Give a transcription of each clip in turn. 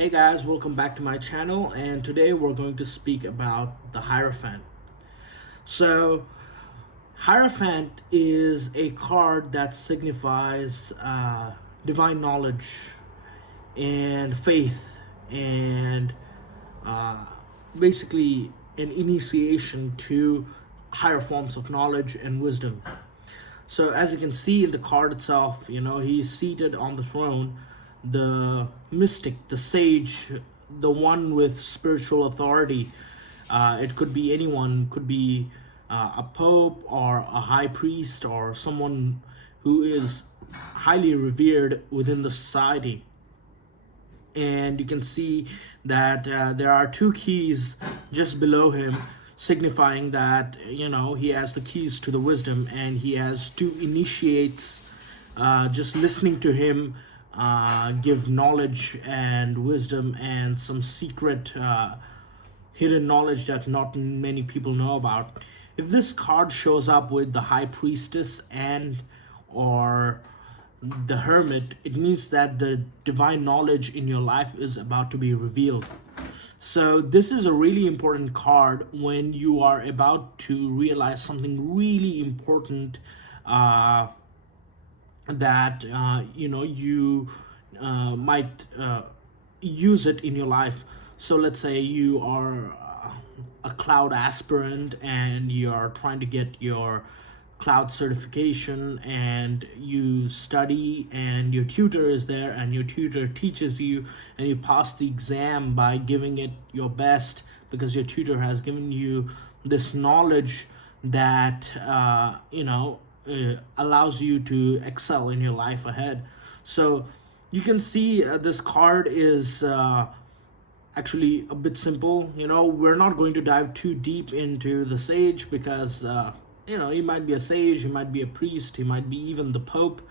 Hey guys, welcome back to my channel, and today we're going to speak about the Hierophant. So, Hierophant is a card that signifies divine knowledge and faith and uh, basically an initiation to higher forms of knowledge and wisdom. So as you can see in the card itself, he's seated on the throne, the mystic, the sage, the one with spiritual authority. It could be anyone, could be a pope or a high priest or someone who is highly revered within the society. And you can see that there are two keys just below him, signifying that he has the keys to the wisdom, and he has two initiates. Just listening to him give knowledge and wisdom and some secret hidden knowledge that not many people know about. If this card shows up with the high priestess and or the hermit, it means that the divine knowledge in your life is about to be revealed. So this is a really important card when you are about to realize something really important, that you might use it in your life. So let's say you are a cloud aspirant and you're trying to get your cloud certification, and you study and your tutor is there and your tutor teaches you, and you pass the exam by giving it your best because your tutor has given you this knowledge that allows you to excel in your life ahead. So you can see this card is actually a bit simple. We're not going to dive too deep into the sage because he might be a sage, he might be a priest, he might be even the pope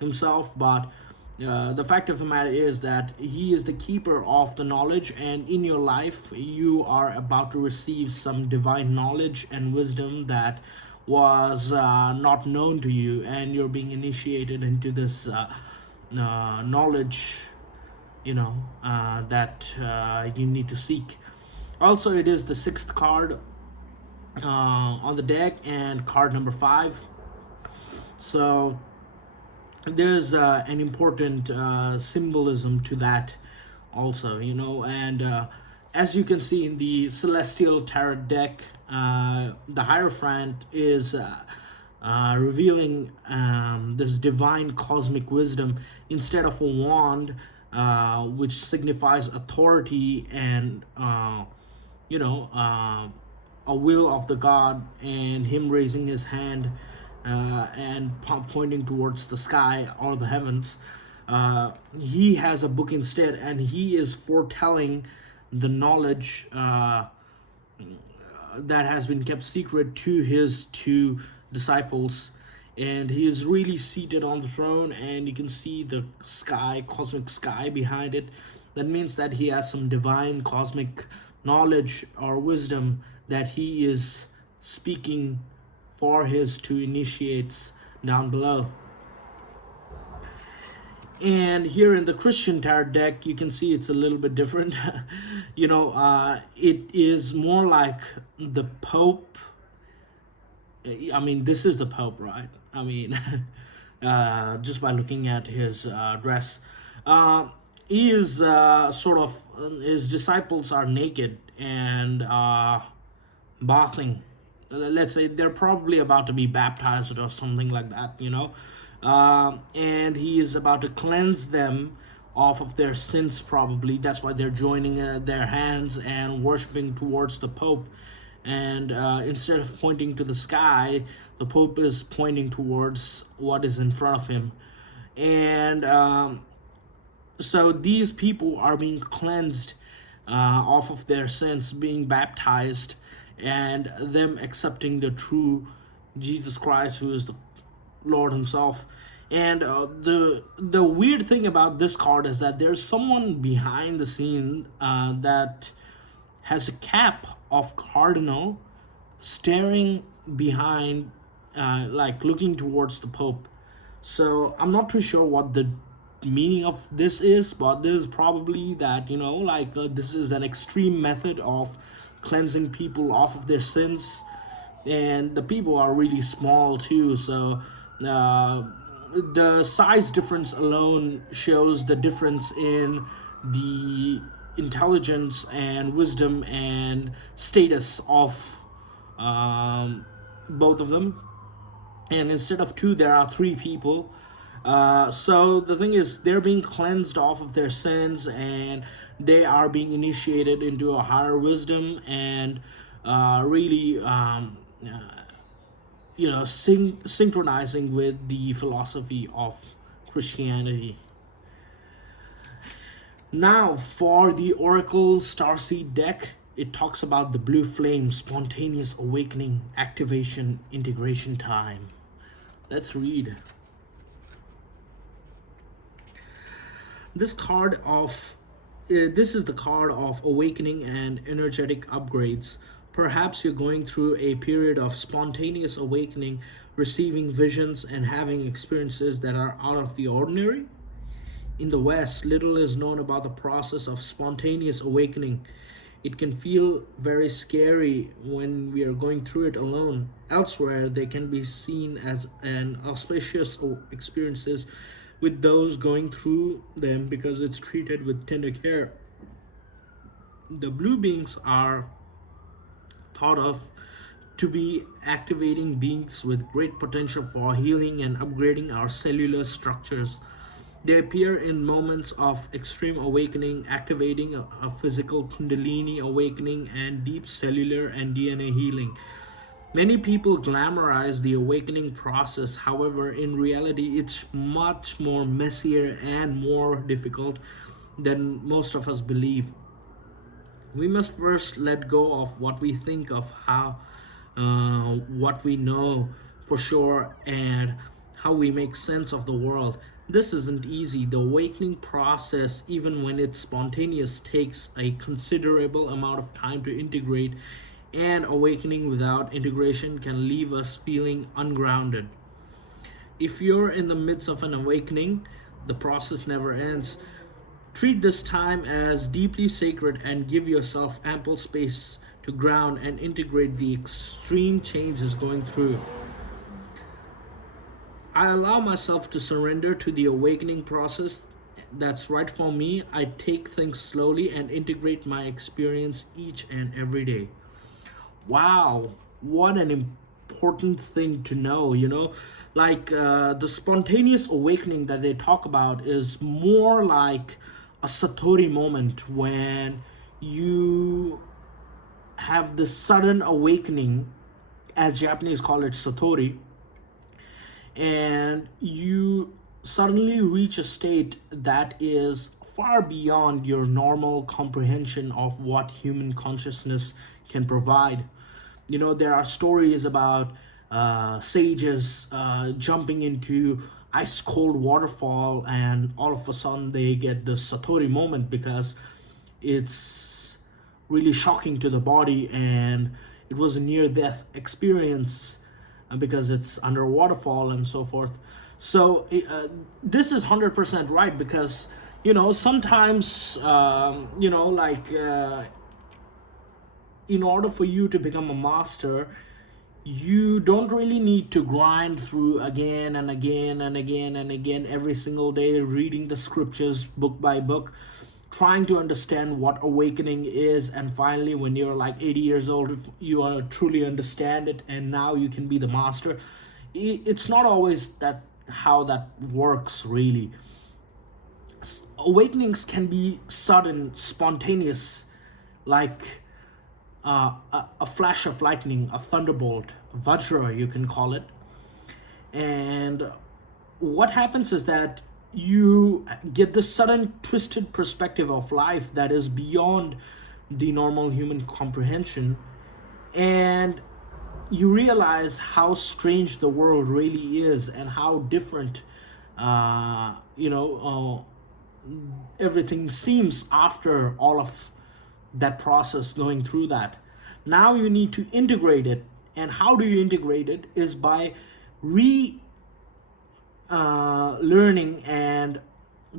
himself, but the fact of the matter is that he is the keeper of the knowledge, and in your life you are about to receive some divine knowledge and wisdom that was not known to you, and you're being initiated into this knowledge that you need to seek. Also, it is the sixth card on the deck and card number 5. So there's an important symbolism to that also, and as you can see in the celestial tarot deck, the Hierophant is revealing this divine cosmic wisdom instead of a wand, which signifies authority and a will of the god, and him raising his hand and pointing towards the sky or the heavens. He has a book instead, and he is foretelling the knowledge that has been kept secret to his two disciples. And he is really seated on the throne, and you can see the sky, cosmic sky behind it. That means that he has some divine cosmic knowledge or wisdom that he is speaking for his two initiates down below. And here in the Christian tarot deck, you can see it's a little bit different. It is more like the Pope. I mean, this is the Pope, right? I mean, just by looking at his dress. He is his disciples are naked and bathing. Let's say they're probably about to be baptized or something like that, and he is about to cleanse them off of their sins, probably. That's why they're joining their hands and worshiping towards the Pope. And instead of pointing to the sky, the Pope is pointing towards what is in front of him. And so these people are being cleansed off of their sins, being baptized, and them accepting the true Jesus Christ, who is the Lord himself. And the weird thing about this card is that there's someone behind the scene that has a cap of cardinal staring behind, like looking towards the Pope. So I'm not too sure what the meaning of this is, but this is probably that, like, this is an extreme method of cleansing people off of their sins, and the people are really small too. So the size difference alone shows the difference in the intelligence and wisdom and status of both of them. And instead of two, there are three people. So the thing is, they're being cleansed off of their sins, and they are being initiated into a higher wisdom, and really synchronizing with the philosophy of Christianity. Now, for the Oracle Starseed deck, it talks about the blue flame, spontaneous awakening, activation, integration time. Let's read. This is the card of awakening and energetic upgrades. Perhaps you're going through a period of spontaneous awakening, receiving visions and having experiences that are out of the ordinary. In the West, little is known about the process of spontaneous awakening. It can feel very scary when we are going through it alone. Elsewhere, they can be seen as an auspicious experiences with those going through them because it's treated with tender care. The blue beings are thought of to be activating beings with great potential for healing and upgrading our cellular structures. They appear in moments of extreme awakening, activating a physical kundalini awakening and deep cellular and DNA healing. Many people glamorize the awakening process. However, in reality, it's much more messier and more difficult than most of us believe. We must first let go of what we think of what we know for sure, and how we make sense of the world. This isn't easy. The awakening process, even when it's spontaneous, takes a considerable amount of time to integrate, and awakening without integration can leave us feeling ungrounded. If you're in the midst of an awakening, the process never ends. Treat this time as deeply sacred and give yourself ample space to ground and integrate the extreme changes going through. I allow myself to surrender to the awakening process that's right for me. I take things slowly and integrate my experience each and every day. Wow, what an important thing to know, Like the spontaneous awakening that they talk about is more like a Satori moment when you have this sudden awakening, as Japanese call it Satori, and you suddenly reach a state that is far beyond your normal comprehension of what human consciousness can provide. There are stories about sages jumping into ice cold waterfall, and all of a sudden they get this Satori moment because it's really shocking to the body, and it was a near death experience because it's under a waterfall and so forth. So this is 100% right, because sometimes in order for you to become a master, you don't really need to grind through again and again and again and again every single day, reading the scriptures book by book, trying to understand what awakening is, and finally when you're like 80 years old, if you truly understand it, and now you can be the master. It's not always how that works, really. Awakenings can be sudden, spontaneous, like a flash of lightning, a thunderbolt, a vajra, you can call it. And what happens is that you get this sudden twisted perspective of life that is beyond the normal human comprehension, and you realize how strange the world really is, and how different everything seems after all of that process, going through that. Now you need to integrate it, and how do you integrate it is by learning and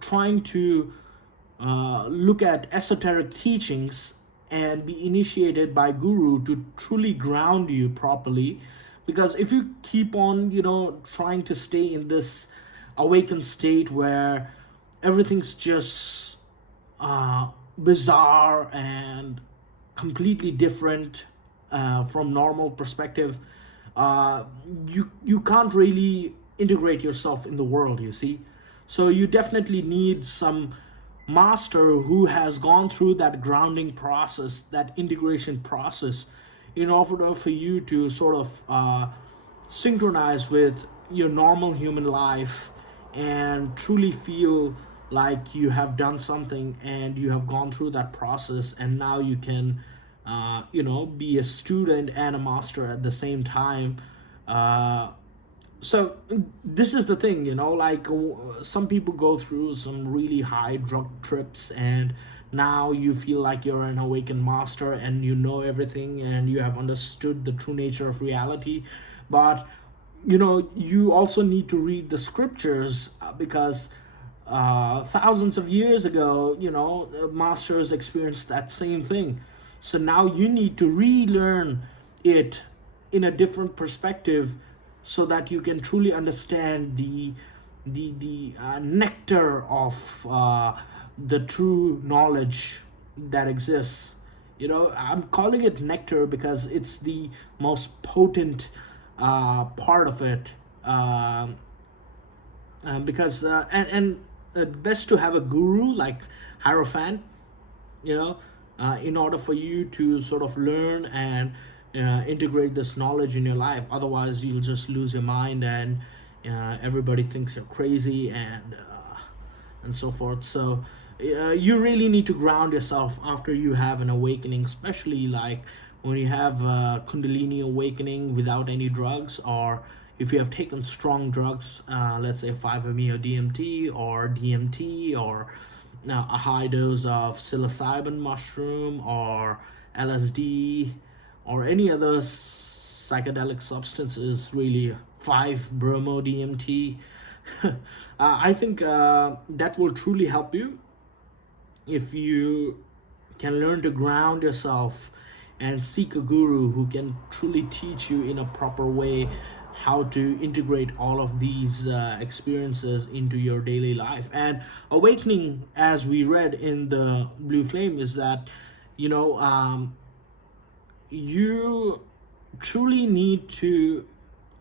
trying to look at esoteric teachings and be initiated by guru to truly ground you properly. Because if you keep on, trying to stay in this awakened state where everything's just uh, bizarre and completely different from normal perspective, uh, you can't really integrate yourself in the world, you see. So you definitely need some master who has gone through that grounding process, that integration process, in order for you to sort of synchronize with your normal human life and truly feel like you have done something and you have gone through that process, and now you can be a student and a master at the same time. So this is the thing, like some people go through some really high drug trips, and now you feel like you're an awakened master and you know everything and you have understood the true nature of reality. But you also need to read the scriptures, because thousands of years ago, masters experienced that same thing. So now you need to relearn it in a different perspective, so that you can truly understand the nectar of the true knowledge that exists. I'm calling it nectar because it's the most potent part of it. Because best to have a guru like Hierophant, you know, in order for you to sort of learn and integrate this knowledge in your life. Otherwise, you'll just lose your mind, and everybody thinks you're crazy, and so forth. So you really need to ground yourself after you have an awakening, especially like when you have a Kundalini awakening without any drugs, or if you have taken strong drugs, let's say 5-MeO DMT or DMT, or a high dose of psilocybin mushroom or LSD or any other psychedelic substances, really 5-bromo DMT. I think that will truly help you if you can learn to ground yourself and seek a guru who can truly teach you in a proper way how to integrate all of these experiences into your daily life. And awakening, as we read in the Blue Flame, is that you truly need to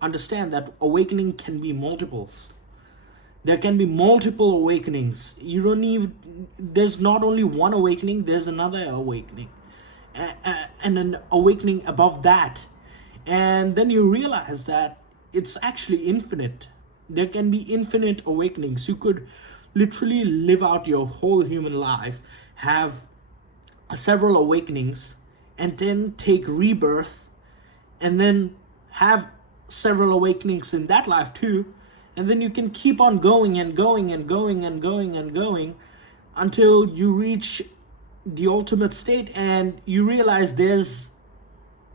understand that awakening can be multiples. There can be multiple awakenings. You don't need, there's not only one awakening, there's another awakening, and an awakening above that. And then you realize that it's actually infinite. There can be infinite awakenings. You could literally live out your whole human life, have several awakenings, and then take rebirth, and then have several awakenings in that life too. And then you can keep on going and going and going and going and going until you reach the ultimate state, and you realize there's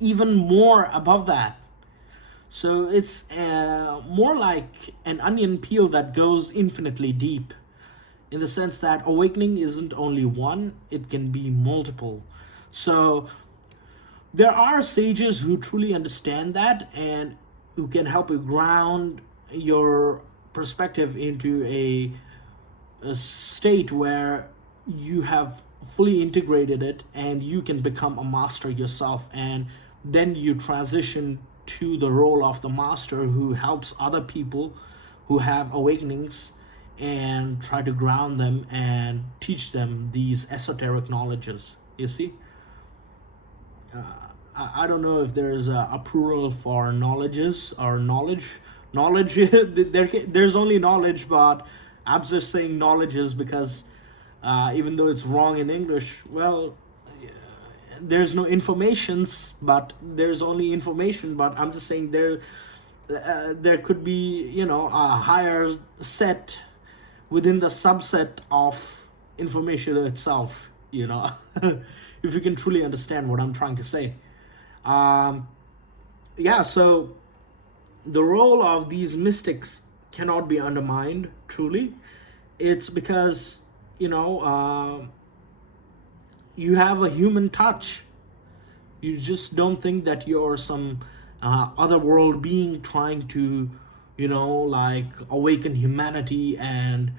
even more above that. So it's more like an onion peel that goes infinitely deep, in the sense that awakening isn't only one, it can be multiple. So there are sages who truly understand that and who can help you ground your perspective into a state where you have fully integrated it and you can become a master yourself. And then you transition to the role of the master who helps other people who have awakenings and try to ground them and teach them these esoteric knowledges. You see, I don't know if there's a plural for knowledges or knowledge. Knowledge, there's only knowledge, but I'm just saying knowledges because even though it's wrong in English, well, there's no informations, but there's only information. But I'm just saying there could be a higher set within the subset of information itself. If you can truly understand what I'm trying to say. Yeah. So the role of these mystics cannot be undermined truly, It's because, you know, you have a human touch. You just don't think that you're some other world being trying to, like, awaken humanity and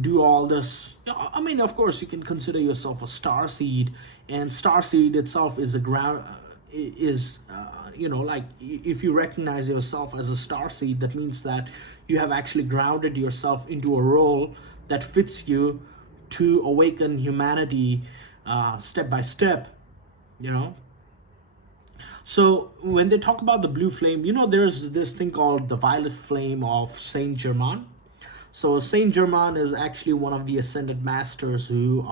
do all this. I mean, of course, you can consider yourself a star seed, and star seed itself is a ground. Is like, if you recognize yourself as a star seed, that means that you have actually grounded yourself into a role that fits you to awaken humanity, step by step. You know, so when they talk about the blue flame, there's this thing called the violet flame of Saint Germain. So Saint Germain is actually one of the ascended masters who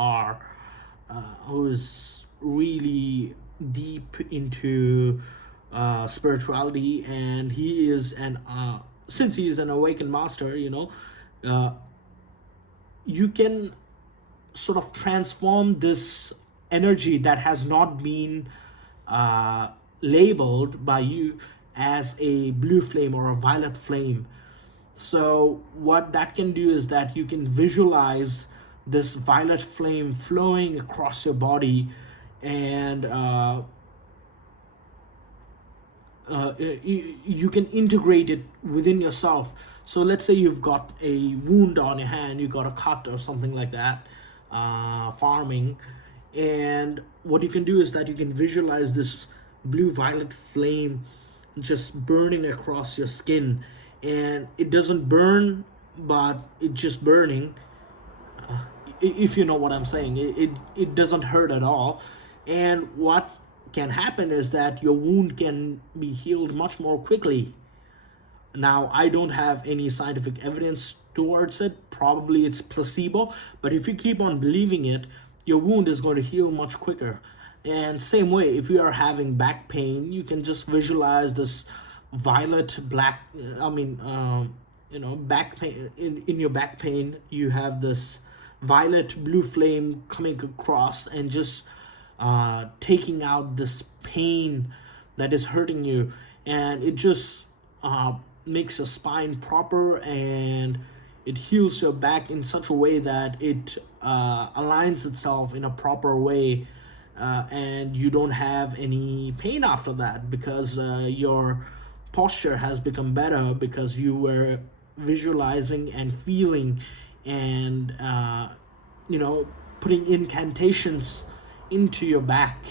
is really deep into spirituality, and he is an since he is an awakened master, uh, you can sort of transform this energy that has not been uh, labeled by you as a blue flame or a violet flame. So what that can do is that you can visualize this violet flame flowing across your body, and you can integrate it within yourself. So let's say you've got a wound on your hand, you got a cut or something like that, farming, and what you can do is that you can visualize this blue violet flame just burning across your skin, and it doesn't burn, but it's just burning. If you know what I'm saying, it doesn't hurt at all. And what can happen is that your wound can be healed much more quickly. Now, I don't have any scientific evidence towards it. Probably it's placebo, but if you keep on believing it, your wound is going to heal much quicker. And same way, if you are having back pain, you can just visualize this violet black. Back pain. In your back pain, you have this violet blue flame coming across and just taking out this pain that is hurting you, and it just makes your spine proper, and it heals your back in such a way that it aligns itself in a proper way, and you don't have any pain after that, because your posture has become better because you were visualizing and feeling, and putting incantations into your back,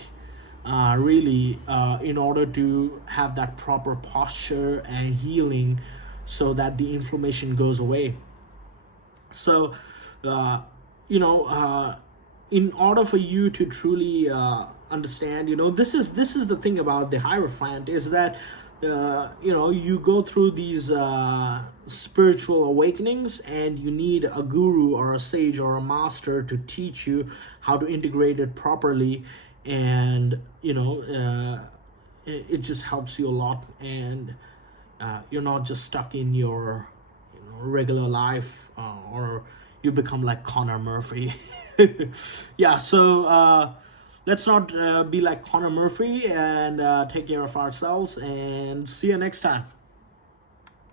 really, in order to have that proper posture and healing, so that the inflammation goes away. So uh, in order for you to truly understand, this is the thing about the Hierophant, is that you go through these spiritual awakenings, and you need a guru or a sage or a master to teach you how to integrate it properly, and it just helps you a lot, and you're not just stuck in your regular life, or you become like Connor Murphy. Yeah, so let's not be like Connor Murphy, and take care of ourselves, and see you next time.